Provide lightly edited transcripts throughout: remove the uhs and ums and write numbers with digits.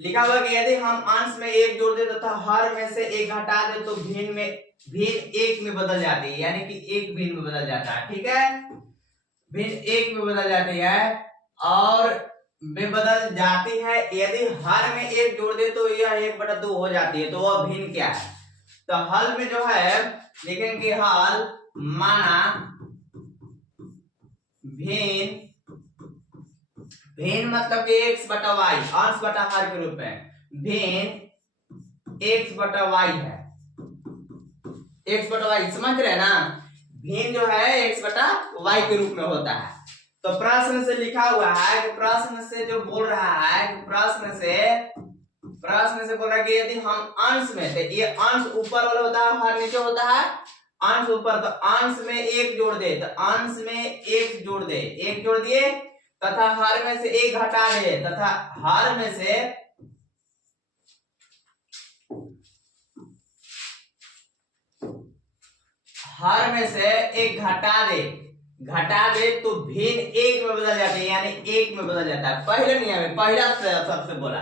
लिखा हुआ कि यदि हम अंश में एक जोड़ दे तथा हर में से एक हटा दे तो भिन्न एक में बदल जाती है, यानी कि एक भिन्न में बदल जाता है। ठीक है, भिन्न एक में बदल जाती है और में बदल जाती है। यदि हर में एक जोड़ दे तो यह 1/2 हो जाती है। तो वह भिन्न क्या है? तो हल में जो है लिखेंगे हल माना भिन्न, भिन्न मतलब कि x/y अंश बटा हर के रूप में, भिन्न x/y है। x/y समझ रहे ना, भिन्न जो है x/y के रूप में होता है। तो प्रश्न से लिखा हुआ है कि प्रश्न से जो बोल रहा है कि प्रश्न से बोल रहा है कि यदि हम अंश में से, ये अंश ऊपर वाला होता है, हर नीचे होता है, अंश ऊपर, तो अंश में एक जोड़ दे, तो अंश में एक जोड़ दे, एक जोड़ दिए तथा हर में से एक घटा दे, तथा हर में से एक घटा दे तो भिन्न एक में बदल जाते हैं, यानी एक में बदल जाता है। पहले नहीं है, पहला सबसे बोला।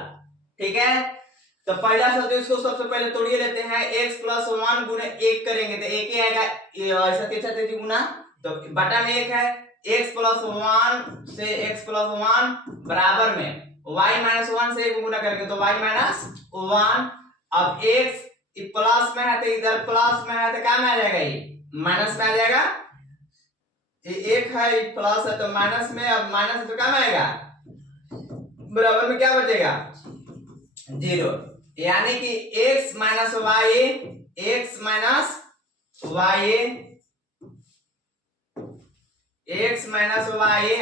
ठीक है, तो पहला शब्द इसको सबसे पहले तोड़िए लेते हैं। x+1 गुणे 1 करेंगे तो एक ही आएगा, ऐसा तिरछा तिरछी गुना, तो बटा में 1 है। x+1 से x+1 बराबर में y-1 से 1 गुना करेंगे तो y-1। अब x प्लस में है तो इधर प्लस में है तो क्या में आ जाएगा, ये माइनस में आ जाएगा। ये एक है प्लस है तो माइनस में, अब माइनस तो क्या में आएगा, बराबर में क्या बचेगा 0, यानी कि x माइनस y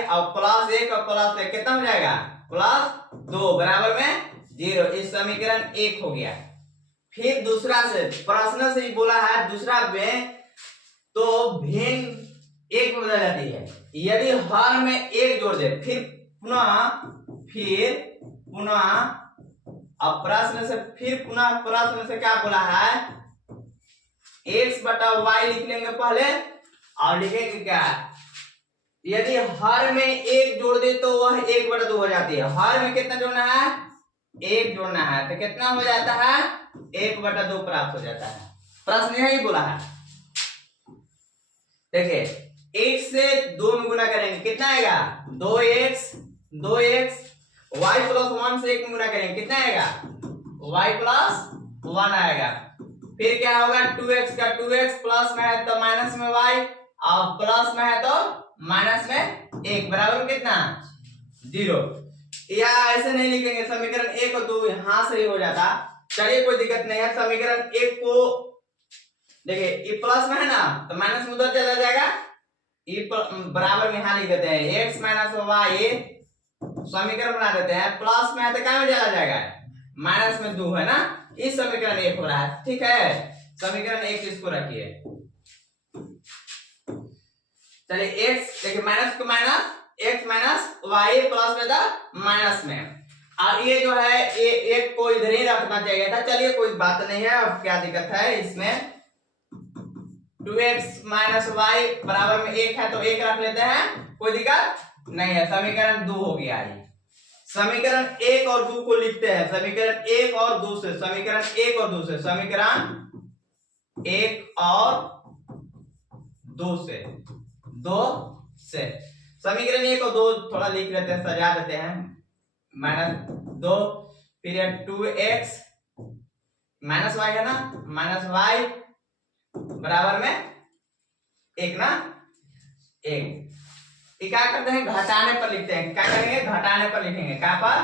और प्लस 1 और प्लस 1 कितना हो जाएगा +2 बराबर में 0। इस समीकरण 1 हो गया। फिर दूसरा से प्रश्न से ही बोला है, दूसरा में तो भिन्न एक में बदल जाती है यदि हर में एक जोड़ दे। फिर पुनः अब प्रश्न से क्या बोला है, x/y लिख लेंगे पहले और लिखेंगे क्या, यदि हर में एक जोड़ दे तो वह 1/2 हो जाती है। हर में कितना जोड़ना है, एक जोड़ना है, तो कितना हो जाता है 1/2 प्राप्त हो जाता है। प्रश्न यही बोला है। देखिए 1 से 2 में गुना करेंगे कितना आएगा 2x, y+1 से 1 में गुना करेंगे कितना आएगा y+1 आएगा। फिर क्या होगा 2x का 2x, प्लस में है तो माइनस में y और प्लस में है तो माइनस में 1 बराबर कितना 0। या ऐसे नहीं लिखेंगे, समीकरण 1 और 2 यहां से ही हो जाता। चलिए कोई दिक्कत नहीं है। समीकरण 1 को देखिए, ये प्लस में है ना तो माइनस में उधर चला जाएगा, ये बराबर में यहां लिख देते हैं x माइनस y, समीकरण बना देते हैं। प्लस में है तो क्या में चला जाएगा माइनस में 2 है ना, इस समीकरण 1 हो रहा है। ठीक है, समीकरण 1 इसको रखिए। चलिए x देखिए, माइनस को minus, x minus y plus में था माइनस में, और ये जो है ये एक को इधर ही रखना चाहिए था। चलिए कोई बात नहीं है, अब क्या दिक्कत है इसमें। 2x माइनस y बराबर में 1 है तो 1 रख लेते हैं, कोई दिक्कत नहीं है। समीकरण 2 हो गया है। समीकरण 1 और 2 को लिखते हैं, समीकरण 1 और 2 से, समीकरण 1 और 2 से, समीकरण 1 और 2 से, समीकरण 1 और 2 थोड़ा लिख लेते हैं, सजा देते हैं। -2 फिर 2x माइनस y है ना, माइनस y बराबर में 1 ना, 1। क्या करते हैं घटाने पर लिखते हैं, क्या करेंगे घटाने पर लिखेंगे, क्या पर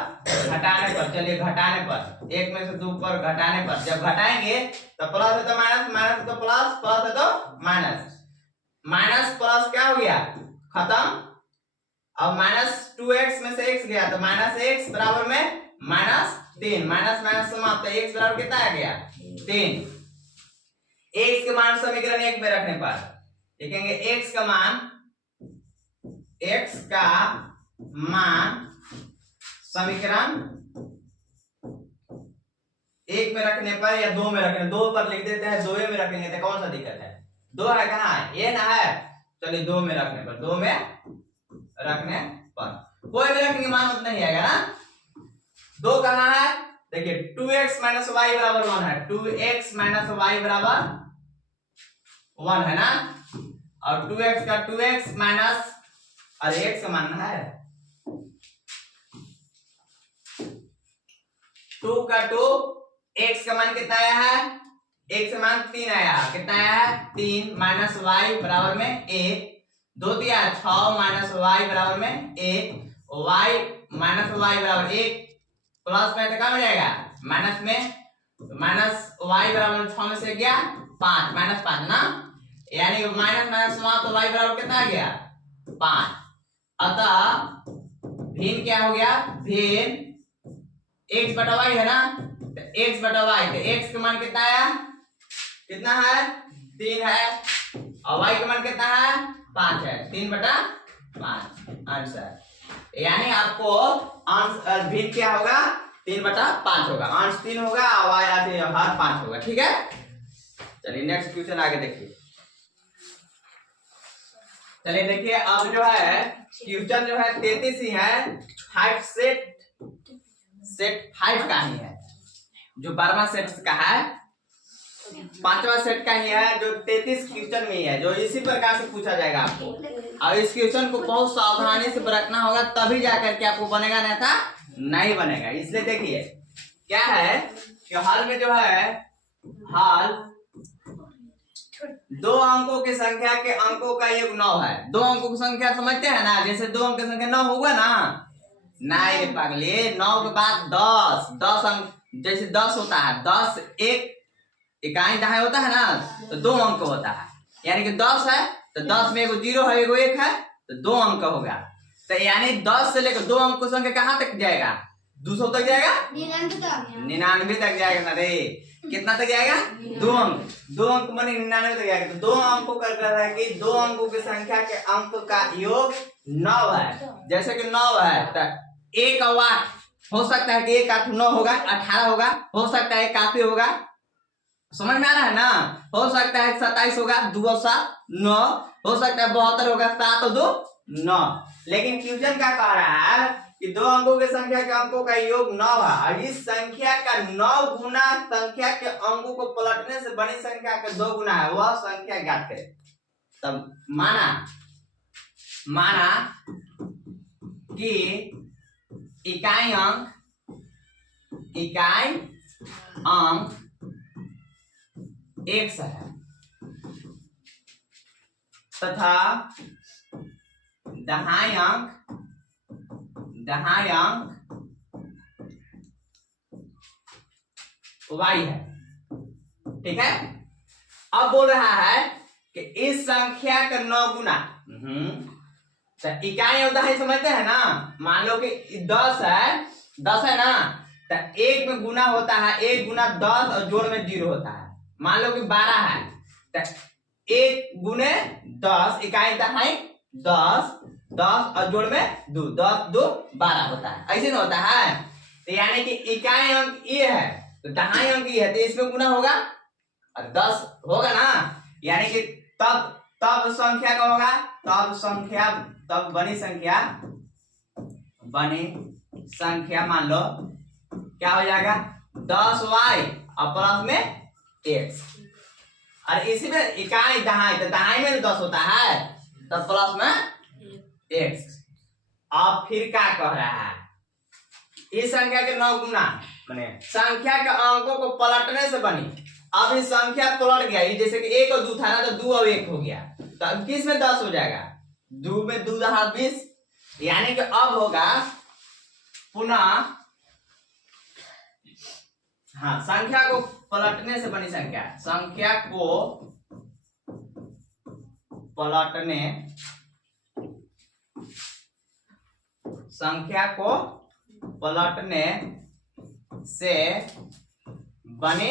घटाने पर। चलिए घटाने पर, 1 में से 2 पर घटाने पर, जब घटाएंगे तो प्लस है तो माइनस, माइनस है तो प्लस, प्लस है तो माइनस, माइनस प्लस क्या हो गया खत्म। अब -2x में से x गया तो -x बराबर में -3, माइनस माइनस समाप्त, x बराबर कितना आ गया 3। x के मान समीकरण 1 में रखने पर लिखेंगे x का मान समीकरण 1 में रखने पर या 2 में रखने, 2 पर लिख देते हैं, 2 में रखेंगे तो कौन सा दिक्कत है, 2 है कहाँ है ये ना है। चलिए 2 में रखने पर, 2 में रखने पर कोई भी रखेंगे मान उतना ही आएगा ना। 2 कहाँ है देखिए 2x माइनस वाई बराबर 1 है, 2x माइनस वाई बराबर 1 है ना, और 2x का 2x माइनस, अरे x का मानना है 2 का 2, x का मान कितना आया है, x का मान 3 आया, कितना आया है 3 माइनस y बराबर में 1, 2 दिया 6 माइनस y बराबर में 1, y माइनस y बराबर 1, प्लस में तो क्या हो जाएगा माइनस में, माइनस y बराबर 6 में से गया 5, माइनस 5 ना, यानी माइनस माइनस हुआ तो y बराबर कितना आ गया 5। अतः भिन्न क्या हो गया, भिन्न x बटा y है ना, तो x बटा y, तो x का मान कितना आया, कितना है 3 है, और y का मान कितना है 5 है, 3 बटा 5 आंसर। यानी आपको आंसर भिन्न क्या होगा 3 बटा 5 होगा, अंश 3 होगा और y आते हर 5 होगा, ठीक है। चलिए नेक्स्ट क्वेश्चन आगे देखिए। चलिए देखिए अब जो है क्वेश्चन जो है 33 ही है, 5 सेट 5 का ही है, जो 12वां सेट का है, 5वां सेट का ही है, जो 33 क्वेश्चन में ही है, जो इसी प्रकार से पूछा जाएगा आपको, और इस क्वेश्चन को बहुत सावधानी से रखना होगा तभी जाकर के आपको बनेगा, नहीं था नहीं बनेगा। इसलिए देखिए क्या है कि हाल में जो है, हाल 2 अंकों की संख्या के अंकों का योग 9 है। 2 अंकों की संख्या समझते हैं ना, जैसे 2 अंक की संख्या 9 होगा ना, नहीं रे पागले, 9 के बाद 10 अंक, जैसे 10 होता है, 10 एक इकाई दहाई होता है ना, तो 2 अंक होता है, यानी कि 10 है तो 10 में एगो 0 है एगो 1 है, तो 2 अंक होगा। तो यानी 10 से लेकर 2 अंक की संख्या कहाँ तक जाएगा, 200 तक जाएगा, 99 तक जाएगा ना रे, कितना तक जाएगा 2 अंक, 2 अंक माने 99 तक जाएगा। तो 2 अंकों का अर्थ है कि 2 अंकों की संख्या के अंक का योग 9 है, जैसे कि 9 है तो 1 और 8 हो सकता है कि 1 8 9 होगा, 18 होगा, हो सकता है काफी होगा, समझ में आ रहा है ना, हो सकता है 27 होगा, 2 और 7 9, हो सकता है 72 होगा, 7 और 2 9। लेकिन क्वेश्चन क्या कह रहा है कि 2 अंकों की संख्या के अंकों का योग 9 है, और इस संख्या का 9 गुना संख्या के अंकों को पलटने से बनी संख्या का 2 गुना है, वह संख्या ज्ञात है। तब माना कि इकाई अंक x है तथा दहाई अंक y है, ठीक है। अब बोल रहा है कि इस संख्या का 9 गुना, तो इकाई और दहाई समझते हैं ना, मान लो कि 10 है ना, तो 1 में गुना होता है, 1 गुना 10 और जोड़ में 0 होता है। मान लो कि 12 है तो 1 गुने 10, इकाई दहाई 10 और जोड़ में 2, 10 2 12 होता है, ऐसे ना होता है। तो यानी कि इकाई अंक ये है तो दहाई अंक ये है, तो इसमें गुना होगा और 10 होगा ना, यानी कि तब संख्या का होगा, तब बनी संख्या मान लो क्या हो जाएगा 10y और प्लस में x, और इसी में इकाई दहाई, तो दहाई में 10 होता है तब प्लस में x। अब फिर क्या कह रहा है, इस संख्या के 9 गुना माने संख्या के अंकों को पलटने से बनी। अब इस संख्या पलट गया, जैसे कि 1 और 2 था ना, तो 2 और 1 हो गया, तो अब किस में 10 हो जाएगा, 2 में 2 दहा 20, यानी कि अब होगा पुनः, हाँ, संख्या को पलटने से बनी संख्या को पलटने से बनी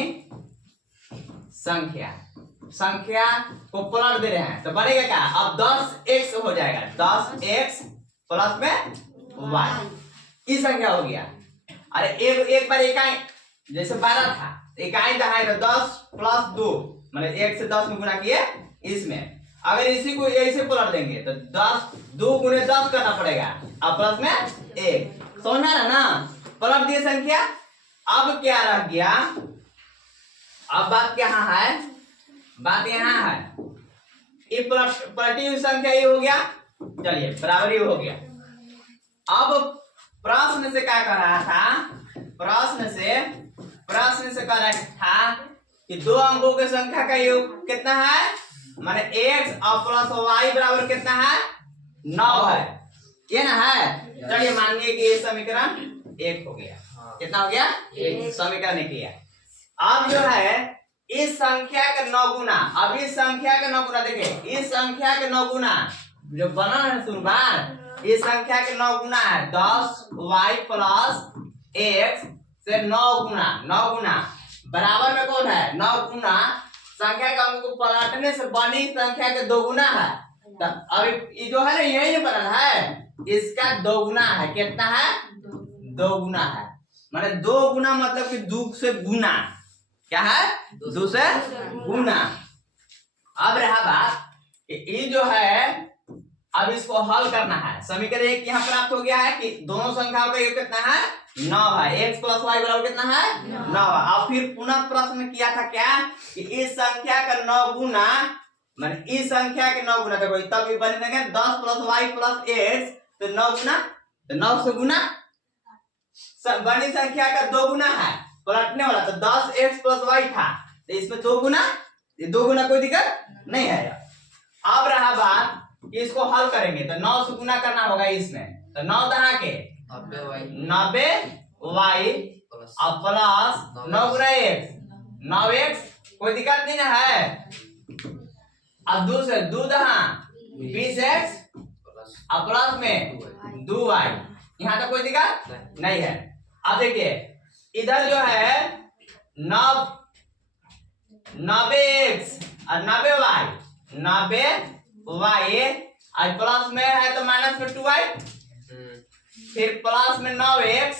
संख्या को पलट दे रहे हैं तो बनेगा क्या, अब 10x हो जाएगा, 10x प्लस में y, इस संख्या हो गया। अरे एक बार इकाई जैसे 12 था, इकाई दहाई 10 प्लस 2 मतलब 1 से 10 में गुना किए, इसमें अगर इसी को ऐसे पलट देंगे तो 10 2 गुने 10 करना पड़ेगा और प्लस में 1, समझ में आ रहा ना, पलट दिए संख्या, अब क्या रह गया, अब बात क्या है, बात यहाँ है, ये पलटी संख्या ये हो गया, चलिए बराबरी हो गया। अब प्रश्न से क्या कर रहा था, प्रश्न से कह रहा था कि दो अंकों की संख्या का योग कितना है, माने x और प्लस y बराबर कितना है, 9 है, ये ना है। चलिए मानिए कि ये समीकरण 1 हो गया, कितना हो गया, 1 समीकरण निकलिया। अब जो है इस संख्या के 9 गुना, अब इस संख्या के 9 गुना, देखिए इस संख्या के 9 गुना जो बना है शुरुआत, इस संख्या के 9 गुना है 10y प्लस x से 9 गुना बराबर में कौन है, 9 गुना संख्या का अंक को पलटने से बनी संख्या के 2 गुना है। अभी ये जो है ना यही नहीं बनल है, इसका 2 गुना है, कितना है, 2 गुना है, माने 2 गुना मतलब कि 2 से गुना, क्या है, 2 से गुना। अब रहा बात कि ये जो है अब इसको हल करना है, समीकरण 1 यहाँ प्राप्त हो गया है कि दोनों संख्याओं का योग कितना है, 9 है, x प्लस वाई बराबर कितना है, 9 है। अब फिर पुनः प्रश्न में किया था क्या कि इस संख्या का 9 गुना, माने इस संख्या के 9 गुना, देखो तब ये बनेगा 10 प्लस वाई प्लस x, तो 9 गुना, तो 9 से गुना बनी संख्या का 2 गुना है, पलटने वाला तो 10x प्लस वाई था, तो इसमें 2 गुना, ये 2 गुना कोई दिक्कत नहीं है। अब रहा बात कि इसको हल करेंगे तो 9 से गुना करना होगा इसमें, तो 9 दहा के 90 वाई और प्लस 9 गुना x, 9x कोई दिक्कत नहीं ना है। अब 2 से 2 दहा 20x और प्लस में 2y, यहाँ तक कोई दिक्कत नहीं है। अब देखिए इधर जो है 90x और 90y, 90y और प्लस में है तो माइनस में 2y, फिर प्लस में 9x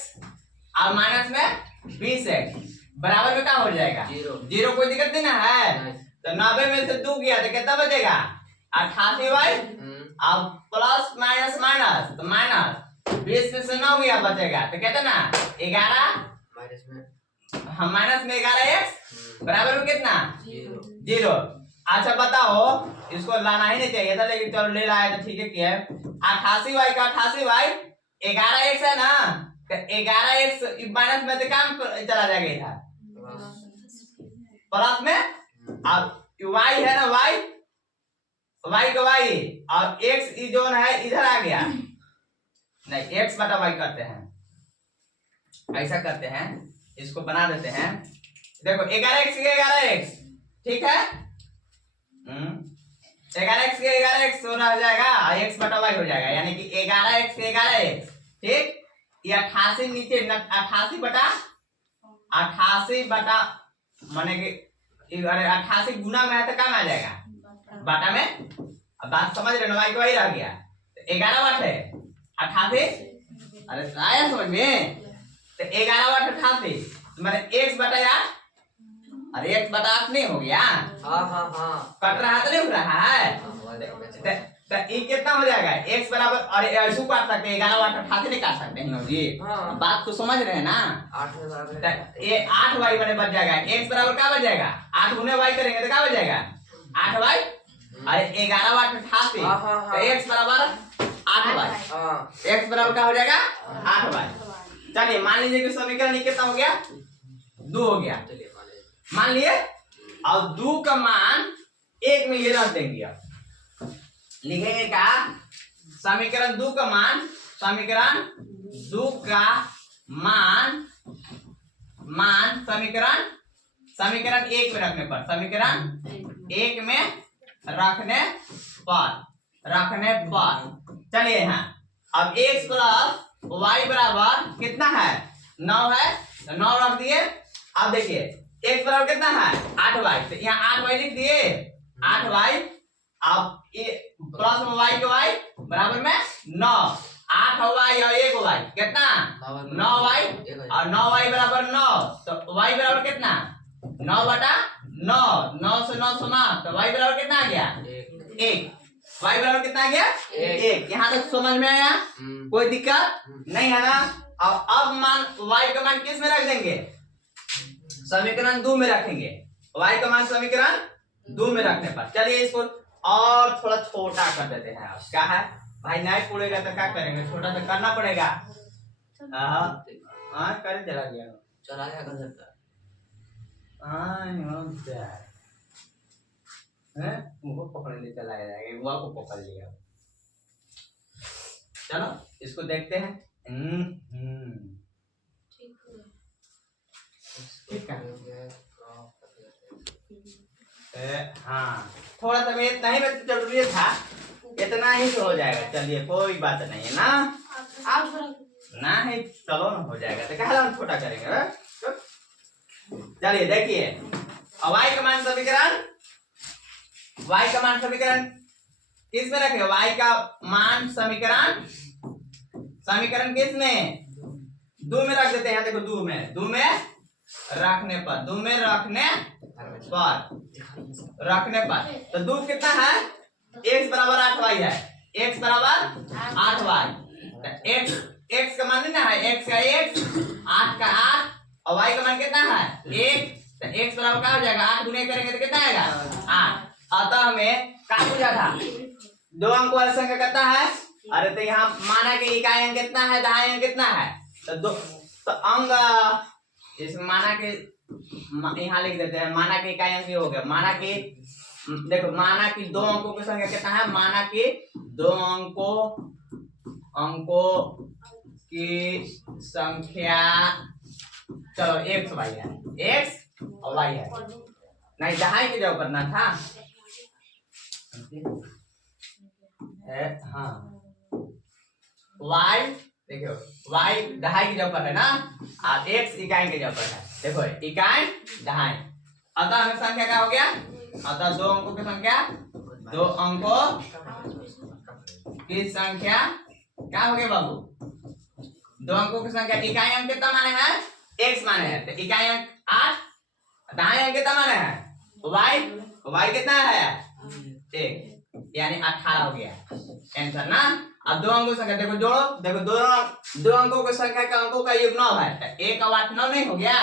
और माइनस में 20x बराबर में क्या हो जाएगा, 0 कोई दिक्कत नहीं ना है। तो 90 में से 2 गया तो कितना बचेगा, 88y अब प्लस माइनस माइनस तो माइनस, 20 में से 9 गया बचेगा तो कहते ना 11 हम माइनस में 11x बराबर में कितना, 0। अच्छा बताओ, इसको लाना ही नहीं चाहिए था लेकिन चलो ले लाया तो ठीक है। क्या 88y का 88y 11x है ना, तो 11x माइनस में तो काम चला जाएगा इधर प्लस में, अब y है ना y का y और x जो है इधर आ गया, नहीं x बटा y करते हैं, ऐसा करते हैं, इसको बना देते हैं। देखो 11x के 11x, ठीक है, 11x के 11x हो जाएगा और x बटा y हो जाएगा, यानी कि 11x के 11x, ठीक। ये 88 नीचे 88 बटा माने कि 88 गुना में है तो काम आ जाएगा बाटा में। अब बात समझ रहे ना, y रह गया 11 वाट है 88, अरे आया समझ में, तो 11 वाट 88 माने x बटा 8, अरे x बटा 8 नहीं हो गया, हाँ कट रहा तो नहीं हो रहा है, तो ये कितना हो जाएगा, x बराबर, अरे ऐसे काट सकते हैं 11 वाट 88 नहीं काट सकते हैं जी, बात को समझ रहे हैं ना। 8 ये 8y बने बच जाएगा, x बराबर क्या बच जाएगा, 8 गुने y करेंगे तो क्या बच जाएगा 8y, अरे 11 वाट 88 तो x बराबर 8y, x बराबर क्या हो जाएगा 8y। चलिए मान लीजिए कि समीकरण कितना हो गया, 2 हो गया, मान लिए, और 2 का मान 1 में ये रख देंगे, लिखेंगे क्या, समीकरण 2 का मान, समीकरण 2 का मान समीकरण 1 में रखने पर, समीकरण 1 में रखने पर चलिए यहाँ अब x प्लस y बराबर कितना है, 9 है, तो 9 रख दिए। अब देखिए x बराबर कितना है 8y, तो यहाँ 8y लिख दिए, 8y, अब ये प्लस में y के y बराबर में 9, 8y और 1y कितना 9y, और 9y बराबर 9, तो y बराबर कितना 9 बटा 9, 9 से 9 समाप्त, तो y बराबर कितना आ गया 1, y बराबर कितना आ गया 1। यहाँ तक समझ में आया, कोई दिक्कत नहीं है ना। अब मान y का मान किस में रख देंगे, समीकरण 2 में रखेंगे, y का मान समीकरण 2 में रखने पर चलिए इसको और थोड़ा छोटा कर देते हैं। आप क्या है भाई, नहीं पूरेगा तो क्या करेंगे, छोटा तो करना पड़ेगा। हाँ कर चला गया, चलाया कर सकता है, वो पकड़ ले चला जाएगा, वो को पकड़ लिया। चलो इसको देखते हैं। ठीक है। हाँ थोड़ा सा मैं इतना ही जरूरी था, इतना ही तो हो जाएगा। चलिए कोई बात नहीं है ना, ना ही चलो ना हो जाएगा, तो क्या छोटा करेंगे। चलिए देखिए, y का मान समीकरण, y का मान समीकरण किस में रखेंगे, y का मान समीकरण, समीकरण किस में 2 में रख देते हैं। देखो 2 में रखने पर, 2 में रखने पर तो 2 कितना है, x बराबर 8y है, x बराबर 8y, x का मान ना है, x का x, 8 का 8 और y का मान कितना है 1, तो x बराबर क्या हो जाएगा, 8 गुने करेंगे तो कितना आएगा 8। अतः हमें क्या पूछा था, 2 अंक वाली संख्या कितना है, अरे तो यहाँ माना कि इकाई अंक कितना है, दहाई अंक कितना है, तो अंक इसमें माना के यहाँ लिख देते हैं, माना के इकाई अंक हो गया, माना के देखो, माना कि 2 अंकों की संख्या कितना है, माना कि 2 अंकों की संख्या, चलो x y है, x और y है, नहीं दहाई की जगह करना था। हाँ y देखो, y दहाई की जगह पर है ना, और x इकाई की जगह पर है। देखो इकाई दहाई, अतः हमें संख्या क्या हो गया, अतः 2 अंकों की संख्या, 2 अंकों की संख्या क्या हो गया बाबू, 2 अंकों की संख्या, इकाई अंक कितना माने हैं, x माने हैं, तो इकाई अंक 8, दहाई अंक कितना माने हैं y कितना है 1, यानी 18 हो गया आंसर ना। अब 2 अंकों की संख्या देखो, जोड़ो, देखो 2 अंकों की संख्या का अंकों का योग 9 है, तो 1 और 8 9 नहीं हो गया।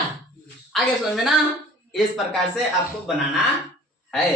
आगे समझ में ना, इस प्रकार से आपको बनाना है।